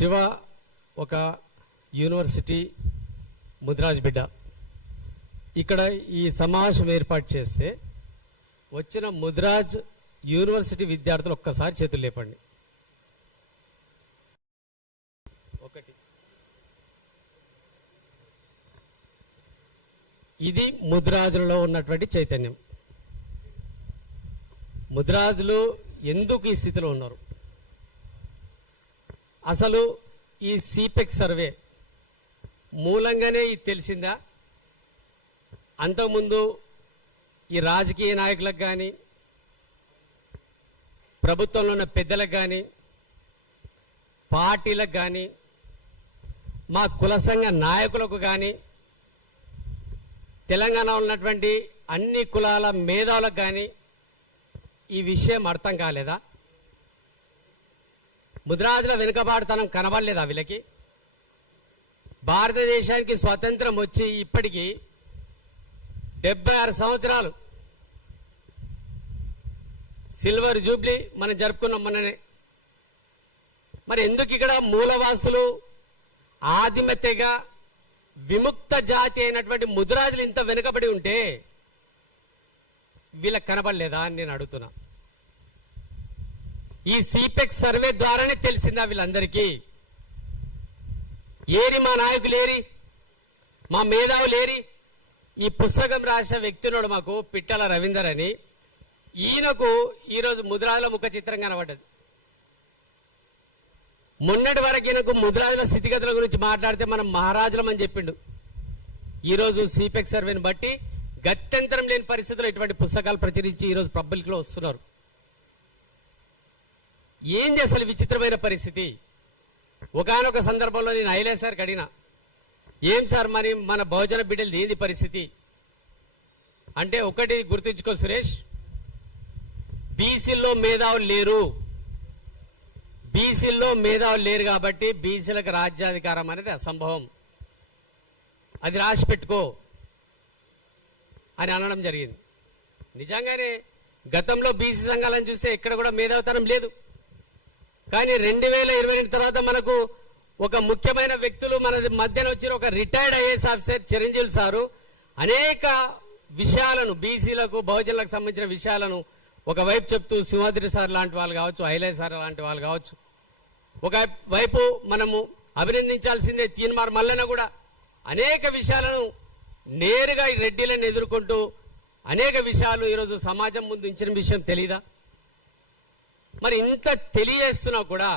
శివ ఒక యూనివర్సిటీ ముదిరాజ్ బిడ్డ. ఇక్కడ ఈ సమావేశం ఏర్పాటు చేస్తే వచ్చిన ముదిరాజ్ యూనివర్సిటీ విద్యార్థులు ఒక్కసారి చేతులు లేపండి. ఒకటి, ఇది ముదిరాజులలో ఉన్నటువంటి చైతన్యం. ముదిరాజులు ఎందుకు ఈ స్థితిలో ఉన్నారు? అసలు ఈ సిపెక్ సర్వే మూలంగానే ఇది తెలిసిందా? అంతకుముందు ఈ రాజకీయ నాయకులకు కానీ ప్రభుత్వంలో ఉన్న పెద్దలకు కానీ పార్టీలకు కానీ మా కుల సంఘ నాయకులకు కానీ తెలంగాణలో ఉన్నటువంటి అన్ని కులాల మేధావులకు కానీ ఈ విషయం అర్థం కాలేదా? ముదిరాజుల వెనుకబాటుతనం కనబడలేదా వీళ్ళకి? భారతదేశానికి స్వాతంత్రం వచ్చి ఇప్పటికీ 76 సంవత్సరాలు, సిల్వర్ జూబ్లీ మనం జరుపుకున్నాం మొన్ననే. మరి ఎందుకు ఇక్కడ మూలవాసులు ఆదిమత్యగా విముక్త జాతి అయినటువంటి ముదిరాజులు ఇంత వెనుకబడి ఉంటే వీళ్ళకి కనబడలేదా అని నేను అడుగుతున్నా. ఈ సిపెక్ సర్వే ద్వారానే తెలిసిందా వీళ్ళందరికీ? ఏరి మా నాయకులు ఏరి, మా మేధావులు ఏరి? ఈ పుస్తకం రాసిన వ్యక్తినోడు మాకు పిట్టల రవీందర్ అని, ఈయనకు ఈరోజు ముదిరాజుల ముఖ చిత్రం కనబడ్డది. మొన్నటి వరకు ఈయనకు ముదిరాజుల స్థితిగతుల గురించి మాట్లాడితే మనం మహారాజులం అని చెప్పిండు. ఈరోజు సిపెక్ సర్వేని బట్టి గత్యంతరం లేని పరిస్థితుల్లో ఇటువంటి పుస్తకాలు ప్రచురించి ఈరోజు పబ్లిక్లో వస్తున్నారు. ఏం చేస్తారు? విచిత్రమైన పరిస్థితి. ఒకానొక సందర్భంలో నేను ఐలే సార్కి అడిగిన, ఏం సార్ మరి మన బహుజన బిడ్డలు ఏంది పరిస్థితి అంటే, ఒకటి గుర్తుంచుకో సురేష్, బీసీల్లో మేధావులు లేరు. బీసీల్లో మేధావులు లేరు కాబట్టి బీసీలకు రాజ్యాధికారం అనేది అసంభవం, అది రాసి పెట్టుకో అని అనడం జరిగింది. నిజంగానే గతంలో బీసీ సంఘాలను చూస్తే ఎక్కడ కూడా మేధావితనం లేదు. కానీ 2022 తర్వాత మనకు ఒక ముఖ్యమైన వ్యక్తులు మన మధ్యన వచ్చిన ఒక retired IAS officer Chiranjeevi sir అనేక విషయాలను, బీసీలకు బహుజనులకు సంబంధించిన విషయాలను ఒకవైపు చెప్తూ, సింహాద్రి సార్ లాంటి వాళ్ళు కావచ్చు, ఐలే సార్ లాంటి వాళ్ళు కావచ్చు, ఒకవైపు మనము అభినందించాల్సిందే తీన్మార్ మల్లన్న కూడా అనేక విషయాలను నేరుగా ఈ రెడ్డిలను ఎదుర్కొంటూ అనేక విషయాలు ఈరోజు సమాజం ముందు ఉంచిన విషయం తెలీదా? మరి ఇంత తెలియజేస్తున్నా కూడా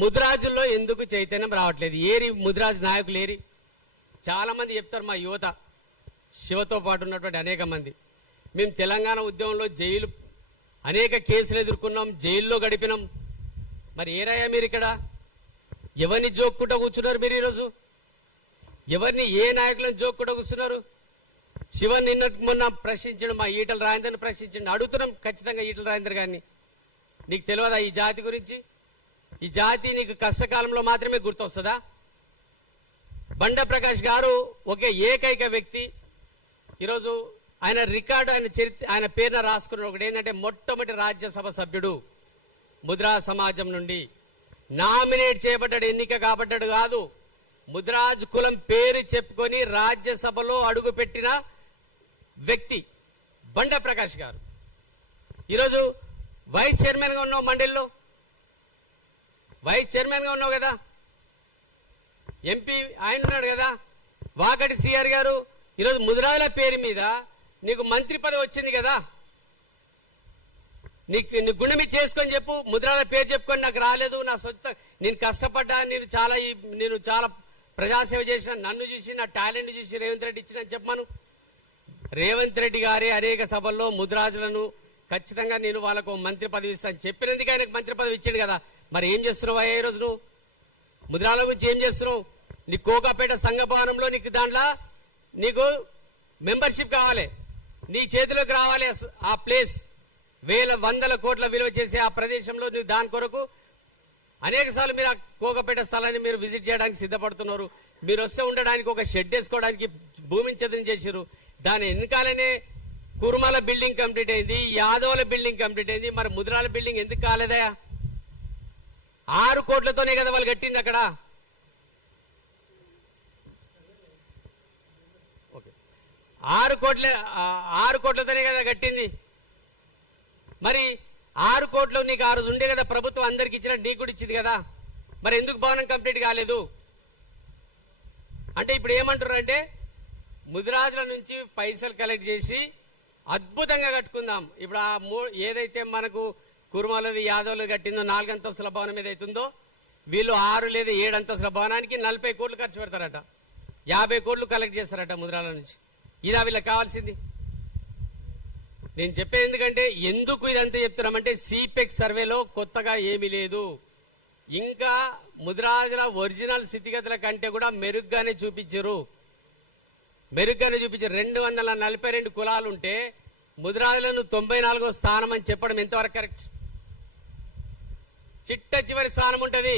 ముదిరాజుల్లో ఎందుకు చైతన్యం రావట్లేదు? ఏరి ముదిరాజు నాయకులు ఏరి? చాలామంది చెప్తారు, మా యువత, శివతో పాటు ఉన్నటువంటి అనేక మంది, మేము తెలంగాణ ఉద్యమంలో జైలు అనేక కేసులు ఎదుర్కొన్నాం, జైల్లో గడిపినాం. మరి ఏరయ్యా మీరు ఇక్కడ? ఎవరిని జోక్కుంటూ కూర్చున్నారు మీరు ఈరోజు? ఎవరిని, ఏ నాయకులను జోక్కుంటూ కూర్చున్నారు? శివన్ నిన్న మొన్న ప్రశ్నించండు, మా ఈటల రాజేందర్ని ప్రశ్నించండి. అడుగుతున్నాం ఖచ్చితంగా ఈటల రాజేందర్ గారిని, నీకు తెలియదా ఈ జాతి గురించి? ఈ జాతి నీకు కష్టకాలంలో మాత్రమే గుర్తొస్తుందా? బండ ప్రకాష్ గారు ఒకే ఏకైక వ్యక్తి ఈరోజు ఆయన రికార్డు, ఆయన చరిత్ర, ఆయన పేరున రాసుకున్న ఒకటి ఏంటంటే, మొట్టమొదటి రాజ్యసభ సభ్యుడు ముదిరాజ్ సమాజం నుండి నామినేట్ చేయబడ్డాడు, ఎన్నిక కాబడ్డాడు కాదు. ముదిరాజ్ కులం పేరు చెప్పుకొని రాజ్యసభలో అడుగుపెట్టిన వ్యక్తి బండ ప్రకాష్ గారు. ఈరోజు వైస్ చైర్మన్గా ఉన్నావు, మండలిలో వైస్ చైర్మన్గా ఉన్నావు కదా, ఎంపీ ఆయన ఉన్నాడు కదా, వాకటి సిఆర్ గారు. ఈరోజు ముదిరాజుల పేరు మీద నీకు మంత్రి పదవి వచ్చింది కదా, నీ గుండె మీద చేసుకొని చెప్పు. ముదిరాజుల పేరు చెప్పుకొని నాకు రాలేదు, నా సొంత, నేను కష్టపడ్డా, నేను చాలా ప్రజాసేవ చేసిన, నన్ను చూసి, నా టాలెంట్ చూసి రేవంత్ రెడ్డి ఇచ్చిన చెప్పమను. రేవంత్ రెడ్డి గారే అనేక సభల్లో ముదిరాజులను ఖచ్చితంగా నేను వాళ్ళకు మంత్రి పదవి ఇస్తాను చెప్పినందుకు ఆయనకు మంత్రి పదవి ఇచ్చింది కదా. మరి ఏం చేస్తున్నావు అయ్యా ఈరోజు? నువ్వు ముదిరాజుల గురించి ఏం చేస్తున్నావు? నీ కోకాపేట సంఘ భవనంలో నీకు దాంట్లో నీకు మెంబర్షిప్ కావాలి, నీ చేతిలోకి రావాలి ఆ ప్లేస్. వేల వందల కోట్ల విలువ చేసే ఆ ప్రదేశంలో నువ్వు దాని కొరకు అనేక సార్లు మీరు ఆ కోకపేట స్థలాన్ని మీరు విజిట్ చేయడానికి సిద్ధపడుతున్నారు. మీరు వస్తే ఉండడానికి ఒక షెడ్ వేసుకోవడానికి భూమిని చదును చేశారు. దాని వెనకాలనే కుర్మల బిల్డింగ్ కంప్లీట్ అయింది, యాదవుల బిల్డింగ్ కంప్లీట్ అయింది. మరి ముదిరాల బిల్డింగ్ ఎందుకు కాలేదయా? 6 కోట్లతోనే కదా వాళ్ళు కట్టింది అక్కడ. ఓకే, 6 కోట్లతోనే కదా కట్టింది. మరి 6 కోట్లు నీకు ఆ రోజు ఉండే కదా, ప్రభుత్వం అందరికి ఇచ్చినట్టు నీకు కూడా ఇచ్చింది కదా, మరి ఎందుకు భవనం కంప్లీట్ కాలేదు? అంటే ఇప్పుడు ఏమంటారు అంటే ముదిరాజుల నుంచి పైసలు కలెక్ట్ చేసి అద్భుతంగా కట్టుకుందాం. ఇప్పుడు ఏదైతే మనకు కుర్మాలది యాదవ్లు కట్టిందో 4 అంతస్తుల భవనం ఏదైతుందో, వీళ్ళు 6 లేదా 7 అంతస్తుల భవనానికి 40 కోట్లు ఖర్చు పెడతారట, 50 కోట్లు కలెక్ట్ చేస్తారట ముదిరాజుల నుంచి. ఇదా వీళ్ళకి కావాల్సింది? నేను చెప్పేది ఎందుకంటే ఎందుకు ఇదంతా చెప్తున్నామంటే సిపెక్ సర్వేలో కొత్తగా ఏమీ లేదు, ఇంకా ముదిరాజుల ఒరిజినల్ స్థితిగతుల కంటే కూడా మెరుగ్గానే చూపించారు. 242 కులాలు ఉంటే ముదిరాజులను 94వ స్థానం అని చెప్పడం ఎంతవరకు కరెక్ట్? చిట్ట చివరి స్థానం ఉంటుంది,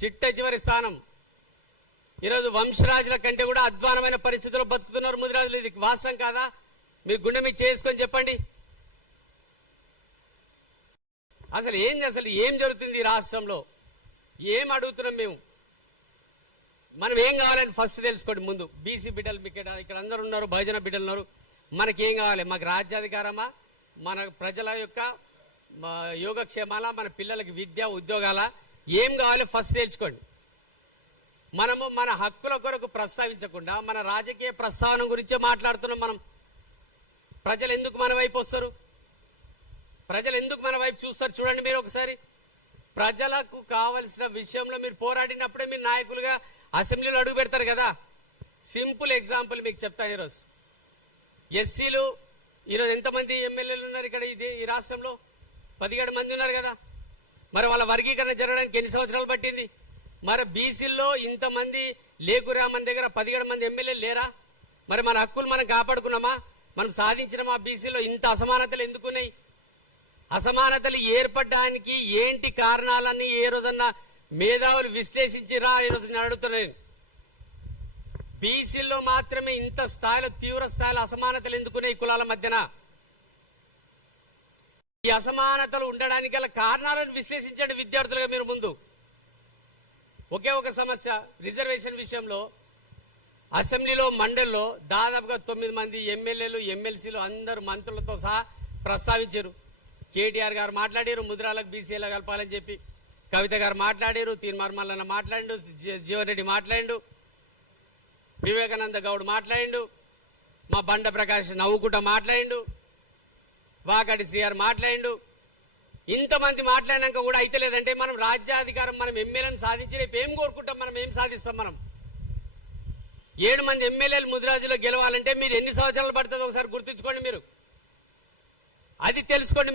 చిట్ట చివరి స్థానం. ఈరోజు వంశరాజుల కంటే కూడా అధ్వానమైన పరిస్థితుల్లో బతుకుతున్నారు ముదిరాజులు. ఇది వాస్తవం కాదా? మీరు గుండె మీద చేసుకొని చెప్పండి. అసలు ఏం జరుగుతుంది ఈ రాష్ట్రంలో? ఏం అడుగుతున్నాం మేము? మనం ఏం కావాలని ఫస్ట్ తెలుసుకోండి ముందు. బీసీ బిడ్డలు ఇక్కడ అందరు ఉన్నారు, బహుజన బిడ్డలు ఉన్నారు. మనకేం కావాలి? మాకు రాజ్యాధికారమా, మన ప్రజల యొక్క యోగక్షేమాల, మన పిల్లలకి విద్య ఉద్యోగాల, ఏం కావాలి ఫస్ట్ తెలుసుకోండి. మనము మన హక్కుల కొరకు ప్రస్తావించకుండా మన రాజకీయ ప్రస్తావన గురించే మాట్లాడుతున్నాం. మనం ప్రజలు ఎందుకు మన వైపు వస్తారు? ప్రజలు ఎందుకు మన వైపు చూస్తారు? చూడండి మీరు ఒకసారి. ప్రజలకు కావలసిన విషయంలో మీరు పోరాడినప్పుడే మీరు నాయకులుగా అసెంబ్లీలో అడుగు పెడతారు కదా. సింపుల్ ఎగ్జాంపుల్ మీకు చెప్తాను. ఈరోజు ఎస్సీలు ఈరోజు ఎంతమంది ఎమ్మెల్యేలు ఉన్నారు ఇక్కడ ఈ రాష్ట్రంలో? 17 మంది ఉన్నారు కదా. మరి వాళ్ళ వర్గీకరణ జరగడానికి ఎన్ని సంవత్సరాలు పట్టింది? మరి బీసీల్లో ఇంతమంది లేకురా, మన దగ్గర 17 మంది ఎమ్మెల్యేలు లేరా? మరి మన హక్కులు మనం కాపాడుకున్నామా? మనం సాధించినమా? బీసీలో ఇంత అసమానతలు ఎందుకున్నాయి? అసమానతలు ఏర్పడడానికి ఏంటి కారణాలన్నీ ఏ రోజన్నా మేధావులు విశ్లేషించిరా? ఈ రోజు నేను అడుగుతున్నాను. బీసీల్లో మాత్రమే ఇంత స్థాయిలో, తీవ్ర స్థాయిలో అసమానతలు ఎందుకున్నాయి కులాల మధ్యన? ఈ అసమానతలు ఉండడానికి గల కారణాలను విశ్లేషించండి విద్యార్థులుగా మీరు ముందు. ఒకే ఒక సమస్య, రిజర్వేషన్ విషయంలో అసెంబ్లీలో మండలిలో దాదాపుగా 9 మంది ఎమ్మెల్యేలు, ఎమ్మెల్సీలు అందరు మంత్రులతో సహా ప్రస్తావించారు. కేటీఆర్ గారు మాట్లాడారు ముదిరాలకు బీసీలో కలపాలని చెప్పి, కవిత గారు మాట్లాడారు, తీర్మార్మల్లన్న మాట్లాడిండు, జీవన్ రెడ్డి మాట్లాడిండు, వివేకానంద గౌడ్ మాట్లాడిండు, మా బండ ప్రకాష్ నవ్వుకుంటా మాట్లాడిండు, వాకాటి శ్రీగారు మాట్లాడిండు. ఇంతమంది మాట్లాడినాక కూడా అయితే లేదంటే మనం రాజ్యాధికారం, మనం ఎమ్మెల్యేలను సాధించి రేపు ఏం కోరుకుంటాం? మనం ఏం సాధిస్తాం? మనం 7 మంది ఎమ్మెల్యేలు ముదిరాజులో గెలవాలంటే మీరు ఎన్ని సంవత్సరాలు పడుతుందో ఒకసారి గుర్తుంచుకోండి. మీరు అది తెలుసుకోండి.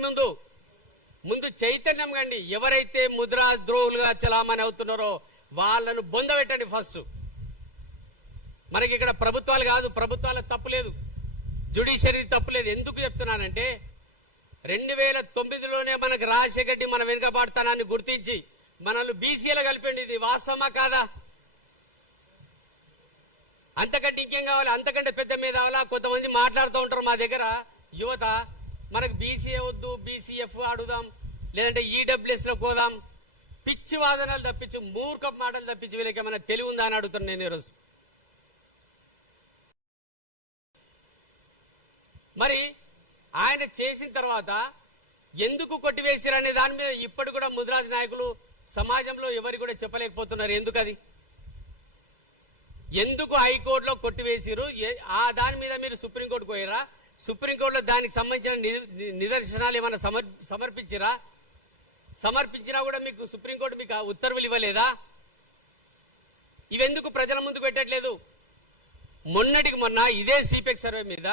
ముందు చైతన్యం కండి. ఎవరైతే ముదిరాజ్ ద్రోహులుగా చలామణి అవుతున్నారో వాళ్ళను బొందబెట్టండి ఫస్ట్. మనకి ఇక్కడ ప్రభుత్వాలు కాదు, ప్రభుత్వాల తప్పు లేదు, జ్యుడిషియరీ తప్పు లేదు. ఎందుకు చెప్తున్నానంటే 2009లోనే మనకు రాజశేఖర్ మన వెనుకబాటుతనాన్ని గుర్తించి మనల్ని బీసీలో కలిపండి. ఇది వాస్తవమా కాదా? అంతకంటే ఇంకేం కావాలి? అంతకంటే పెద్ద మీద అలా కొంతమంది మాట్లాడుతూ ఉంటారు మా దగ్గర యువత, మనకు బీసీఏ వద్దు, బీసీఎఫ్ అడుగుదాం, లేదంటే ఈడబ్ల్యూఎస్ లో పోదాం. పిచ్చి వాదనలు తప్పించి, మూర్ఖపు మాటలు తప్పించి వీళ్ళకి ఏమైనా తెలివి ఉందా అని అడుగుతాను నేను ఈరోజు. మరి ఆయన చేసిన తర్వాత ఎందుకు కొట్టివేసారనే దాని మీద ఇప్పటి కూడా ముదిరాజు నాయకులు సమాజంలో ఎవరు కూడా చెప్పలేకపోతున్నారు. ఎందుకది? ఎందుకు హైకోర్టులో కొట్టివేసిరు? ఆ దాని మీద మీరు సుప్రీంకోర్టుకు పోయారా? సుప్రీంకోర్టులో దానికి సంబంధించిన నిదర్శనాలు ఏమైనా సమర్పించిరా? సమర్పించినా కూడా మీకు సుప్రీంకోర్టు మీకు ఉత్తర్వులు ఇవ్వలేదా? ఇవెందుకు ప్రజల ముందుకు పెట్టట్లేదు? మొన్నటికి మొన్న ఇదే సిపెక్ సర్వే మీద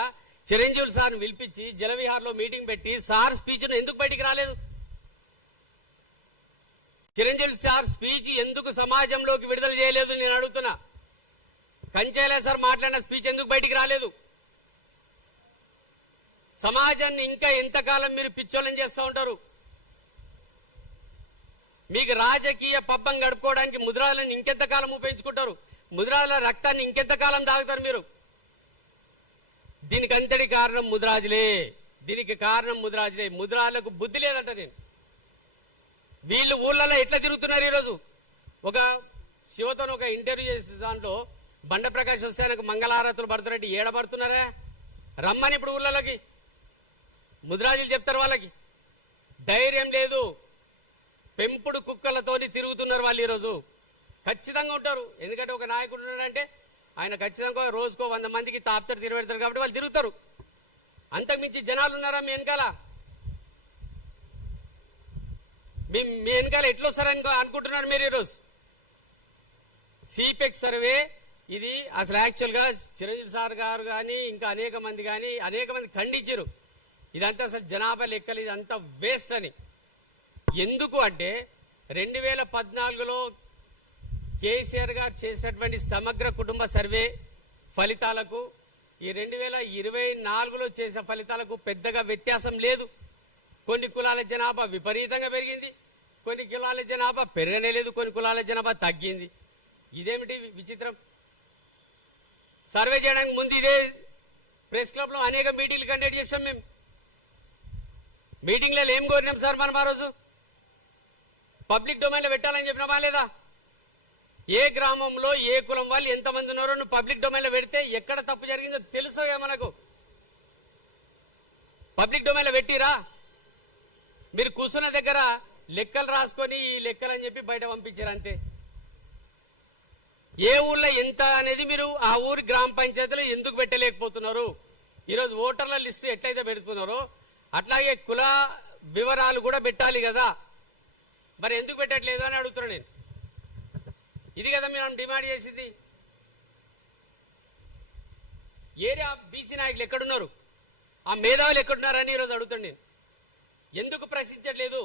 చిరంజీవి సార్ పిలిపించి జలవిహార్లో మీటింగ్ పెట్టి సార్ స్పీచ్ ఎందుకు బయటికి రాలేదు? చిరంజీవి సార్ స్పీచ్ ఎందుకు సమాజంలోకి విడుదల చేయలేదు నేను అడుగుతున్నా. కంచైలా సార్ మాట్లాడిన స్పీచ్ ఎందుకు బయటికి రాలేదు? సమాజాన్ని ఇంకా ఎంతకాలం మీరు పిచ్చోళ్ళని చేస్తూ ఉంటారు? మీకు రాజకీయ పబ్బం గడుపుకోవడానికి ముదిరాజులను ఇంకెంతకాలం ఉపయోగించుకుంటారు? ముదిరాజుల రక్తాన్ని ఇంకెంతకాలం తాగుతారు మీరు? దీనికి అంతటి కారణం ముదిరాజులే. దీనికి కారణం ముదిరాజులే. ముదిరాజులకు బుద్ధి లేదంట. నేను వీళ్ళు ఊళ్ళలో ఎట్లా తిరుగుతున్నారు ఈరోజు. ఒక శివతో ఒక ఇంటర్వ్యూ చేసే దాంట్లో బండ ప్రకాష్ వస్తే నాకు మంగళహారతులు పడుతున్నట్టు ఏడబడుతున్నారా, రమ్మని ఇప్పుడు ఊళ్ళలోకి ముద్రాజులు చెప్తారు. వాళ్ళకి ధైర్యం లేదు, పెంపుడు కుక్కలతోని తిరుగుతున్నారు వాళ్ళు ఈరోజు. ఖచ్చితంగా ఉంటారు, ఎందుకంటే ఒక నాయకుడు ఉన్నాడంటే ఆయన ఖచ్చితంగా రోజుకో 100 మందికి తాపుతారు, తిరగబెడతారు కాబట్టి వాళ్ళు తిరుగుతారు. అంతకుమించి జనాలు ఉన్నారా మీ వెనకాల? మీ వెనకాల ఎట్లొస్తారని అనుకుంటున్నారు మీరు ఈరోజు? సిపెక్ సర్వే ఇది అసలు యాక్చువల్గా చిరంజీవి సార్ గారు కానీ ఇంకా అనేక మంది ఖండించారు. ఇదంతా అసలు జనాభా లెక్కలు, ఇదంతా వేస్ట్ అని. ఎందుకు అంటే 2014లో కేసీఆర్ గారు చేసినటువంటి సమగ్ర కుటుంబ సర్వే ఫలితాలకు ఈ 2024లో చేసిన ఫలితాలకు పెద్దగా వ్యత్యాసం లేదు. కొన్ని కులాల జనాభా విపరీతంగా పెరిగింది, కొన్ని కులాల జనాభా పెరగనే లేదు, కొన్ని కులాల జనాభా తగ్గింది. ఇదేమిటి విచిత్రం? సర్వే చేయడానికి ముందు ఇదే ప్రెస్ క్లబ్లో అనేక మీటింగ్లు కండక్ట్ చేస్తాం. మేము మీటింగ్లలో ఏం కోరినాం సార్? మనం ఆ రోజు పబ్లిక్ డొమైన్లో పెట్టాలని చెప్పినామా లేదా? ఏ గ్రామంలో ఏ కులం వాళ్ళు ఎంతమంది ఉన్నారో నువ్వు పబ్లిక్ డొమైన్లో పెడితే ఎక్కడ తప్పు జరిగిందో తెలుసుగా మనకు. పబ్లిక్ డొమైన్లో పెట్టిరా? మీరు కూర్చున్న దగ్గర లెక్కలు రాసుకొని ఈ లెక్కలు అని చెప్పి బయట పంపించారు అంతే. ఏ ఊర్లో ఎంత అనేది మీరు ఆ ఊరి గ్రామ పంచాయతీలో ఎందుకు పెట్టలేకపోతున్నారు? ఈరోజు ఓటర్ల లిస్టు ఎట్లయితే పెడుతున్నారో అట్లాగే కుల వివరాలు కూడా పెట్టాలి కదా, మరి ఎందుకు పెట్టట్లేదు అని అడుగుతున్నాను నేను. ఇది కదా మీరు డిమాండ్ చేసింది. ఏరియా బీసీ నాయకులు ఎక్కడున్నారు, ఆ మేధావులు ఎక్కడున్నారని ఈరోజు అడుగుతాను నేను. ఎందుకు ప్రశ్నించట్లేదు?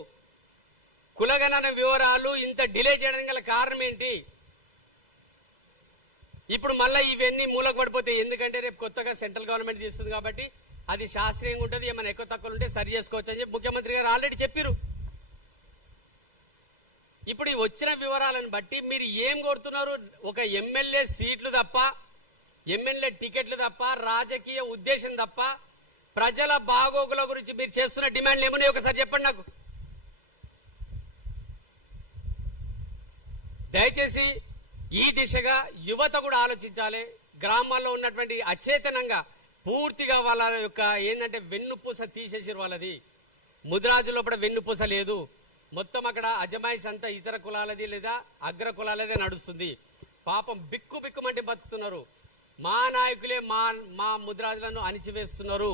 కులగణన వివరాలు ఇంత డిలే చేయడానికి గల కారణం ఏంటి? ఇప్పుడు మళ్ళీ ఇవన్నీ మూలకు పడిపోతాయి. ఎందుకంటే రేపు కొత్తగా సెంట్రల్ గవర్నమెంట్ తీస్తుంది కాబట్టి అది శాస్త్రీయంగా ఉంటుంది, ఏమైనా ఎక్కువ తక్కువలు ఉంటే సరి చేసుకోవచ్చు అని చెప్పి ముఖ్యమంత్రి గారు ఆల్రెడీ చెప్పారు. ఇప్పుడు ఈ వచ్చిన వివరాలను బట్టి మీరు ఏం కోరుతున్నారు? ఒక ఎమ్మెల్యే సీట్లు తప్ప, ఎమ్మెల్యే టికెట్లు తప్ప, రాజకీయ ఉద్దేశం తప్ప ప్రజల బాగోగుల గురించి మీరు చేస్తున్న డిమాండ్లు ఏమున్నాయి ఒకసారి చెప్పండి నాకు. దయచేసి ఈ దిశగా యువత కూడా ఆలోచించాలి. గ్రామాల్లో ఉన్నటువంటి అచేతనంగా పూర్తిగా వాళ్ళ యొక్క ఏంటంటే వెన్నుపూస తీసేసారు వాళ్ళది. ముద్రాజు లోపల వెన్నుపూస లేదు, మొత్తం అక్కడ అజమాయిష్ అంతా ఇతర కులాలది లేదా అగ్ర కులాలదే నడుస్తుంది. పాపం బిక్కు బిక్కుమంటే బతుకుతున్నారు. మా నాయకులే మా ముద్రాజులను అణిచివేస్తున్నారు,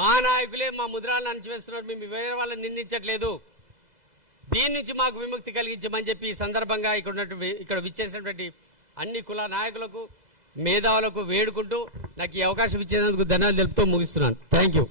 మా నాయకులే మా ముద్రాలను అణిచివేస్తున్నారు. మేము వేరే వాళ్ళని నిందించట్లేదు. దీని నుంచి మాకు విముక్తి కలిగించమని చెప్పి ఈ సందర్భంగా ఇక్కడ విచ్చేసినటువంటి అన్ని కుల నాయకులకు మేధావులకు వేడుకుంటూ నాకు ఈ అవకాశం ఇచ్చేందుకు ధన్యవాదాలు తెలుపుతూ ముగిస్తున్నాను. Thank you.